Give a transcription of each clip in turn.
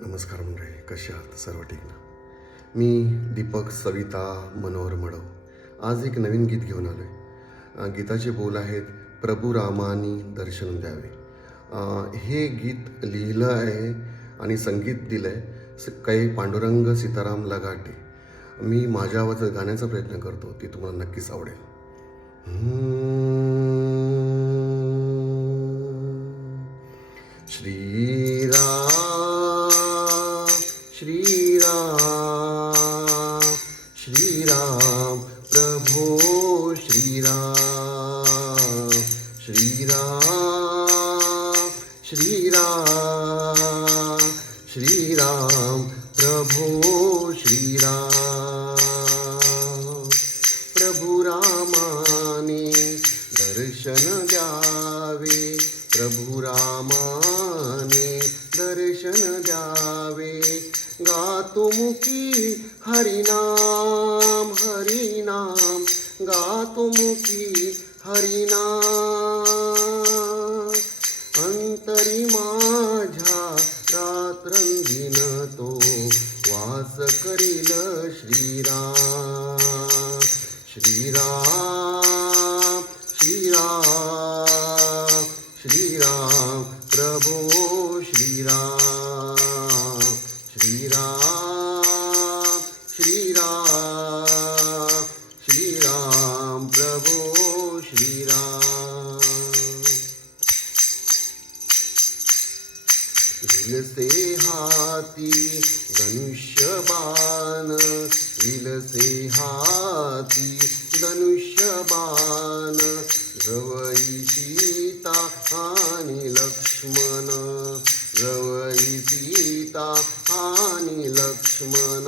नमस्कार मंडळी, कसे आहात? सर्व ठीक ना? मी दीपक सविता मनोहर मडव आज एक नवीन गीत घेऊन आलो आहे. गीताचे बोल आहेत, प्रभू रामानी दर्शन द्यावे. हे गीत लिहिलं आहे आणि संगीत दिलं आहे काही पांडुरंग सीताराम लगाटे. मी माझ्या आवाजात गाण्याचा प्रयत्न करतो, ती तुम्हाला नक्कीच आवडेल. श्रीराम श्रीराम श्रीराम प्रभो श्रीराम श्रीराम श्रीराम श्रीराम प्रभो श्रीराम. प्रभु रामाने दर्शन द्यावे, प्रभु रामाने दर्शन द्यावे. गातो मुखी हरिनाम हरिनाम, गातो मुखी हरिनाम. अंतरी माझ्या रात्रंदिन तो वास करील श्रीराम श्रीराम श्रीराम श्रीराम प्रभो श्रीराम श्रीराम श्रीराम श्रीराम प्रभो श्रीराम. विलसे हाती धनुष्य बाण, विलसे हाती धनुष्य बाण. जवई सीता आणि लक्ष्मण, जवई सीता आणि लक्ष्मण.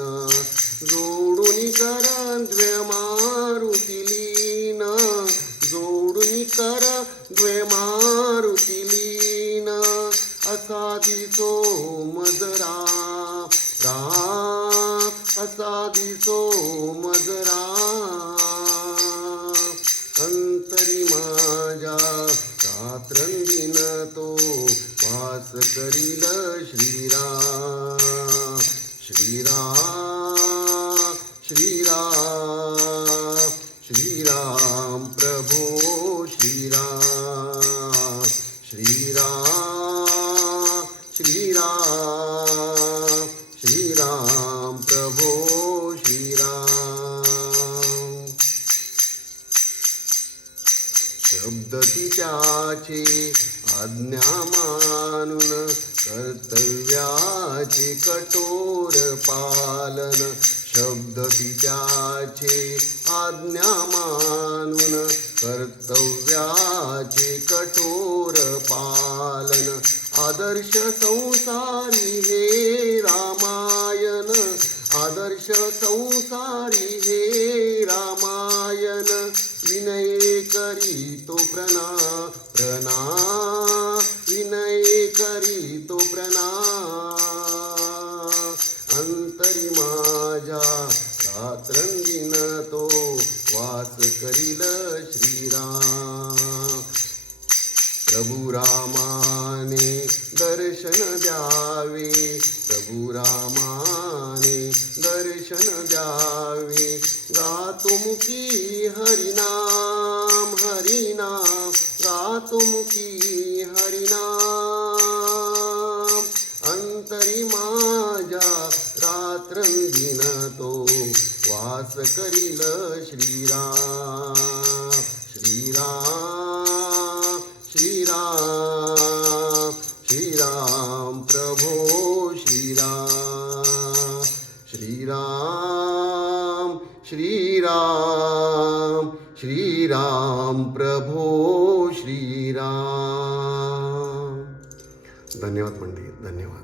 जोडून कर द्वे मारुती लीन, जोडून कर द्वे मारुती लीन. असा दिसो मजरा राम, असा दिसो मजरा. अंतरी माझ्या रात्रंदिन तो वास करील श्रीराम श्रीराम श्रीराम श्रीराम प्रभो श्रीराम श्रीराम श्रीराम श्रीराम प्रभो श्रीराम. शब्द तिच्याचे आज्ञा मानून कर्तव्याचे कठोर पालन. शब्द तिच्याचे आज्ञा मानून कर्तव्याचे कठोर पालन. आदर्श संसारी हे रामायण, आदर्श संसारी हे रामायण. विनय करीतो प्रणा विनय करीतो प्रणा. अंतरी माझ्या रात्रंदिन तो वास करील श्रीराम. प्रभु रामाने दर्शन द्यावे, प्रभु रामाने दर्शन द्यावे. गातो मुखी हरिनाम हरिनाम, गातो मुखी हरिनाम. अंतरी माझ्या रात्रंदिन तो वास करील श्रीराम श्रीराम श्रीराम श्रीराम प्रभो श्रीराम श्रीराम श्रीराम श्रीराम प्रभो श्रीराम. धन्यवाद मंडळी, धन्यवाद.